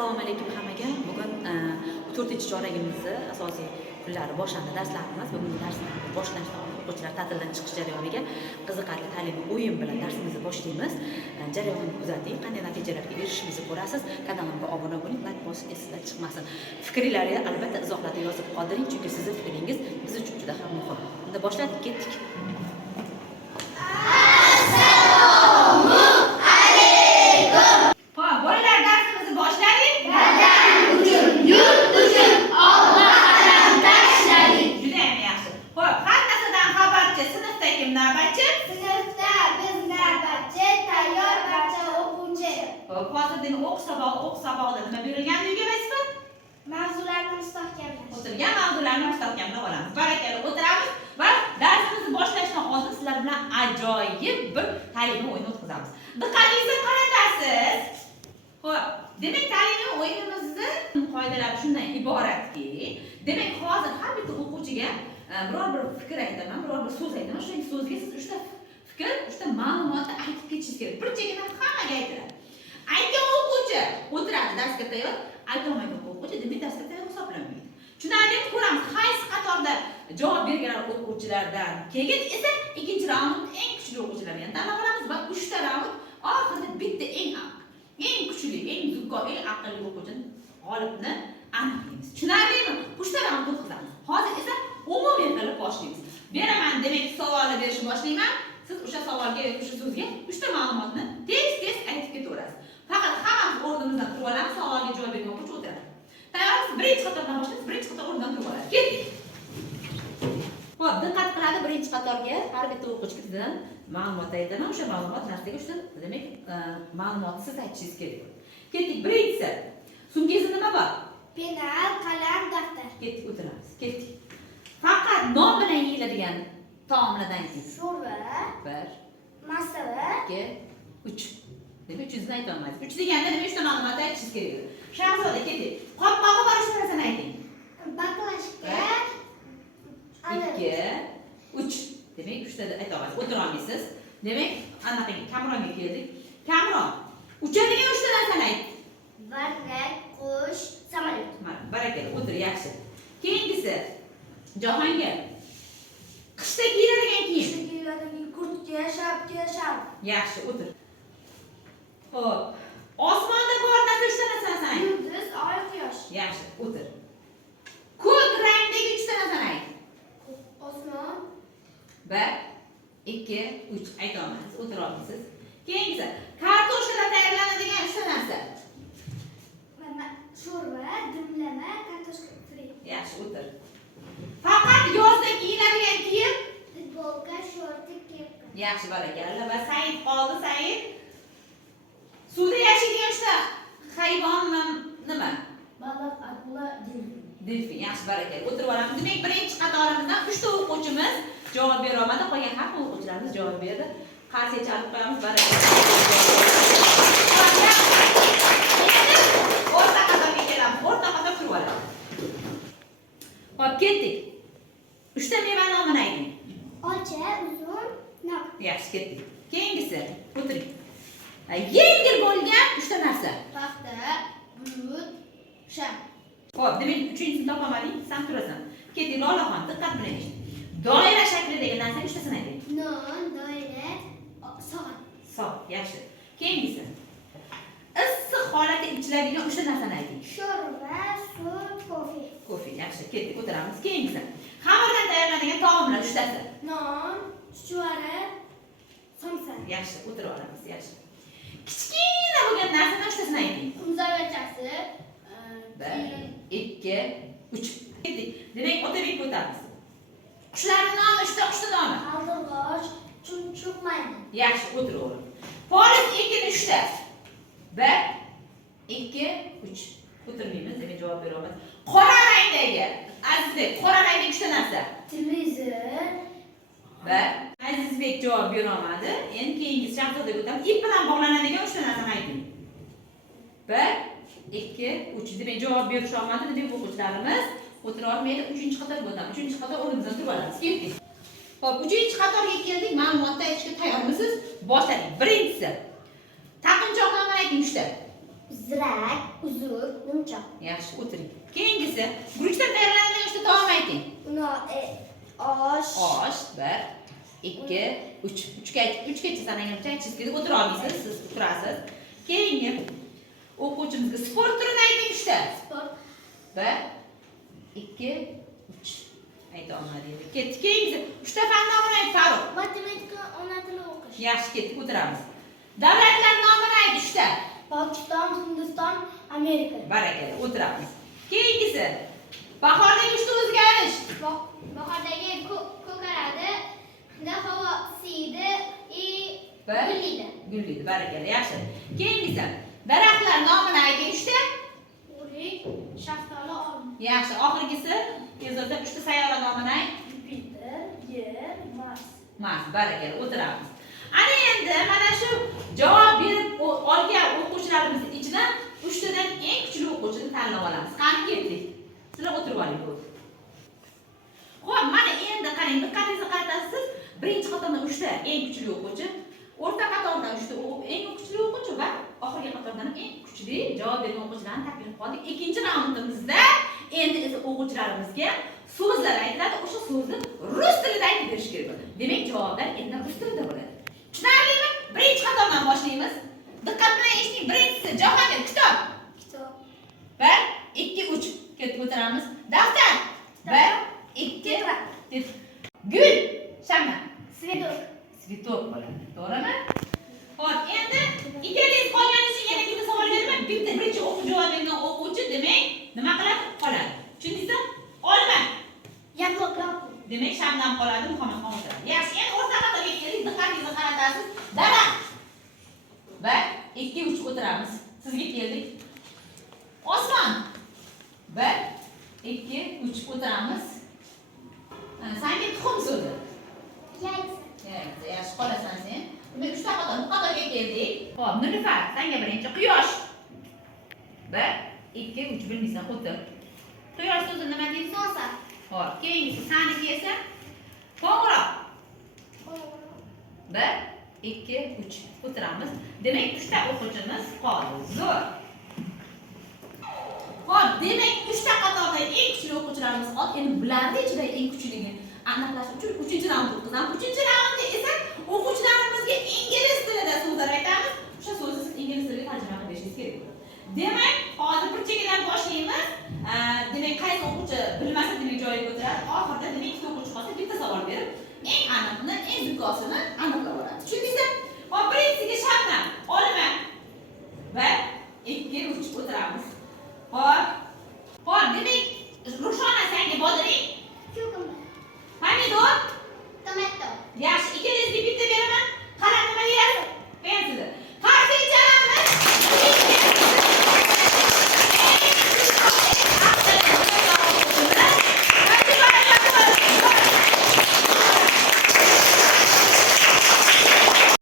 Assalomu alaykum hammaga. Bugun 4-chorakimizni asosiy kunlari boshlandi darslarimiz. Bugungi darsni boshlashdan oldin o'quvchilar ta'tildan chiqish jarayoniga qiziqarli ta'limiy o'yin bilan darsimizni boshlaymiz. Jarayonni kuzating, qanday natijalarga erishishimizni ko'rasiz. Kanalimga obuna bo'ling, like bosish esingizdan chiqmasin. Fikrlaringizni albatta izohlarda yozib qoldiring, chunki sizning fikringiz biz uchun juda ham muhim. Unda boshladik, ketdik. Hozirdan o'q sabog'ida nima berilgan deyapsizmi? Mavzularni mustahkamlash. O'tirgan mavzularni mustahkamlab olamiz. Barakalla o'tiramiz va darsimizni boshlashdan oldin sizlar bilan ajoyib bir ta'limiy o'yin o'tkazamiz. Diqqatingizni qaratasiz. Xo'p, demak ta'limiy o'yinimizni qoidalari shundan iboratki, demak hozir har bitta o'quvchiga biror bir fikr aytaman, biror bir so'z aytaman. O'sha so'zga siz 3 ta fikr, 3 ta ma'lumotni aytib ketishingiz kerak. Bir chekidan hammaga aytiladi. Aytgan o'quvchi o'tiradi darsga tayyor, aytolmagan o'quvchi demak darsga tayyor hisoblanmaydi. Tushunarlimi? Ko'ramiz, qaysi qatorda javob bergan o'quvchilardan keyin esa ikkinchi raund eng kuchli o'quvchilarni tanlab olamiz va 3 ta raund oxirida bitta eng kuchli, eng zukko, eng aqlli o'quvchini g'olibni aniqlaymiz. Tushunarlimi? 3 ta raund o'tkazamiz. Hozir esa umumiy qilib boshlaymiz. Beraman, demak savolni berishni boshlayman. Siz o'sha savolga yoki o'sha so'zga 3 ta ma'lumotni tez aytib ketaverasiz. Faqat hammamiz o'rnimizdan turib olamiz, savolga javob bergan o'quvchi o'tiradi. Tayyormisiz? Birinchi qatordan boshlaymiz. Birinchi qator o'rnidan turib oladi. Ketdik. Xo'p, diqqat qiladi birinchi qatorga har bitta o'quvchi ketidan ma'lumot aytaman. O'sha ma'lumot narsaga uchta, demak, ma'lumotni siz aytishingiz kerak. Ketdik. Birinchisi. Sumkangizda nima bor? Penal, qalam, daftar. Ketdik, o'tiramiz. Ketdik. Faqat nom bilan yeyiladigan taomlardan ayting. Sho'rva, 1, masala, 2, 3. Demak, 300 ni ayta olmaysiz. 3 deganda nima 3 ta ma'lumot aytishingiz kerak. Shahzoda ketdik. Qopqog'i bor 3 narsani ayting. baklashka, 2, 3. Demak, 3 ta ayta olmaysiz. O'tira olmaysiz. Demak, anaqaga Kamronga keldik. Kamron, uchadigan 3 ta narsani ayt. varrak, qush, samolyot. Mana, barakalla, o'tir, yaxshi. Keyingisi Jahongir. Qishda kiyiladigan kiyim. Kiyiladigan kurtka, shapka, shal. Yaxshi, o'tir. Xo'p. Osmonda bor narsa 3 ta narsani ayt. Yulduz, oy, quyosh. Yaxshi, o'tir. Ko'k rangdagi 3 ta narsani ayt. Osmon, 1, 2, 3 ayta olmaysiz, o'tira olmaysiz. Keyingisi kartoshkadan tayyorlanadigan 3 ta narsa. sho'rva, dimlama, kartoshka pire. Yaxshi, o'tir. Faqat yozda kiyiladigan kiyim. Futbolka, shorti, kepka. Yaxshi, barakalla. Va Said qoldi, Said. Suvda yashaydigan 3 ta hayvon nima? Baliq, akula, delfin. Delfin. Yaxshi, barakalla. O'tirib olamiz. Demak, birinchi qatorimizdan 3 ta o'quvchimiz javob bera olmadi. Qolgan hamma o'quvchilarimiz javob berdi. Qarsiga chalib qo'yamiz. Barakalla. O'rta qatorga kelamiz. O'rta qator turib olamiz. Hop, ketdik. 3 ta meva nomini ayting. Olcha, uzun, nok. Yaxshi, ketdik. Keyingisi, o'tiring. Yengil bo'lgan 3 ta narsa. Paxta, bulut, sham. Xo'p, demak, uchinchisini topamading, sen turasan. Ketdik, Lolaxon, diqqat bilan eshit. Doira shaklidagi narsa 3 tasini ayting. Non, doira, soat. Soat, yaxshi. Keyingisi. Issiq holatda ichiladigan 3 ta narsani ayting. Sho'rva, suv, kofe. Kofe, yaxshi. Ketdik, o'tiramiz. Keyingisi. Xamirdan tayyorlanadigan taomlar 3 tasi. Non, chuchvara, somsa. Yaxshi, o'tirib olamiz, yaxshi. Kichkina bo'lgan narsadan 3 tasini ayting. Qumzavachasi, 1, 2, 3. Ketdik. Demak, Otabek o'tamiz. Qushlarning nomi 3 ta qushni nomi. qaldirg'och, chumchuq, maymun. Yaxshi, o'tiravering. Polis ekin 3 ta. 1, 2, 3. O'tirmaymiz, demak javob bera olmaymiz. Qora rangdagi, Azizbek, qora rangdagi 3 ta narsa. Televizor. Va Azizbek javob bera olmadi. Endi keyingi Shahzodaga o'tamiz. Ip bilan bog'lanadigan 3 ta narsani ayting. 1, 2, 3. Demak javob berisha olmadi. Demak o'quvchilarimiz o'tira olmaydi. 3-qatorga o'tamiz. 3-qator o'rnimizdan turib olamiz. Ketdik. Xo'p, 3-qatorga keldik. Ma'lumotni aytishga tayyormisiz? Boshladik. Birinchisi. Taqinchoq nomini ayting 3 ta. Uzrak, uzun, nimchoq. Yaxshi, o'tiring. Keyingisi, guruchdan tayyorlangan oshni taom ayting. Uni osh. Osh 1 2 3. 3gacha sanagancha chizgida o'tira olmaysiz, siz turasiz. Keyingi o'quvchimizga sport turini ayting 3 ta. Sport. 1 2 3. Ayta olmadingiz. Ketdi. Keyingisi 3 ta fan nomini ayting Farruh. Matematika, ona tili o'qish. Yaxshi, ketdik, o'tiramiz. Davlatlar nomini ayting 3 ta. Pokiston, Hindiston, Amerika. Barakalla, o'tiramiz. Keyingisi bahordagi 3 ta o'zgarish. Bahordagi ko'karadi, havo isiydi, Gulliydi. Gulliydi, barakalla, yaxshi. Keyingisi daraxtlar nomini ayting 3 ta. o'rik, shaftoli, olma. Yaxshi, oxirgisi tezda 3 ta sayyora nomini ayting. Yupiter, Yer, Mars. Mars, barakalla, o'tiramiz. Ana endi mana shu javob berib olgan o'quvchilarimiz ichidan 3 tadan eng kuchli o'quvchini tanlab olamiz. Qani ketdik. Sizlar o'tirib oling bo'ldi. Xo'p, mana endi qarang, diqqatingizni qaratasiz. Birinchi qatordan 3 ta eng kuchli o'quvchi, o'rta qatordan 3 ta eng kuchli o'quvchi va oxirgi qatordan eng kuchli javob bergan o'quvchilarni taklif qildik. Ikkinchi raundimizda endi esa o'quvchilarimizga so'zlar aytiladi. O'sha so'zni rus tilida aytib berish kerak bo'ladi. Demak, javoblar endi rus tilida bo'ladi. Tushunarlimi? Birinchi qatordan boshlaymiz. Diqqat bilan eshiting. Birinchisi Jahongir, kitob. Kitob. 1 2 3. Ketib o'tiramiz. Daftar. 1 2 Gul. Shamma. Svedok. Svitok bo'ladi. To'g'rimi? Xo'p, endi ikkalangiz qolganingiz uchun yana bitta savol beraman. Bitta birinchi o'qib javob bergan o'quvchi demak nima qiladi? Qoladi. Tushundingizmi? Olma. Yaproq. Demak, Shamdan qoladi, Muhammadxon o'tiradi. Yaxshi, endi o'rta qatorga keldik. Diqqatingizni qaratasiz. Daraxt. 1 2 3 o'tiramiz. Sizga keldik. Osmon. 1 2 3 o'tiramiz. Senga tuxum so'zi. Yaxshi, qolasan sen. Demak, 3 ta qatorga keldik. Xo'p, Nilufar, senga birinchi quyosh. 1 2 3 bilmaysan, o'tir. Quyosh so'zi nima deysiz? Sosa. Xo'p, keyingisi saniki esa qo'ng'iroq. 1 2 3 o'tiramiz. Demak, 3 ta o'quvchimiz qoldi. Zo'r. Xo'p, demak, 3 ta qatorda eng kuchli o'quvchilarimiz qoldi. Endi bularning ichida eng kuchligini aniqlash uchun 3-raund o'tkazamiz. 3-raundda esa o'quvchilarimizga ingliz tilida so'zlar aytamiz. O'sha so'zni siz ingliz tiliga tarjima qilib berishingiz kerak bo'ladi. Demak, hozir bir chekkadan boshlaymiz. Demak, qaysi o'quvchi bilmasa demak joyiga o'tiradi. Oxirida demak ikkita o'quvchi qolsa bitta savol berib, eng aniqni, eng zikkosini aniqlab oladi. Tushundingizmi? Hop, birinchisiga Shabnam, olma.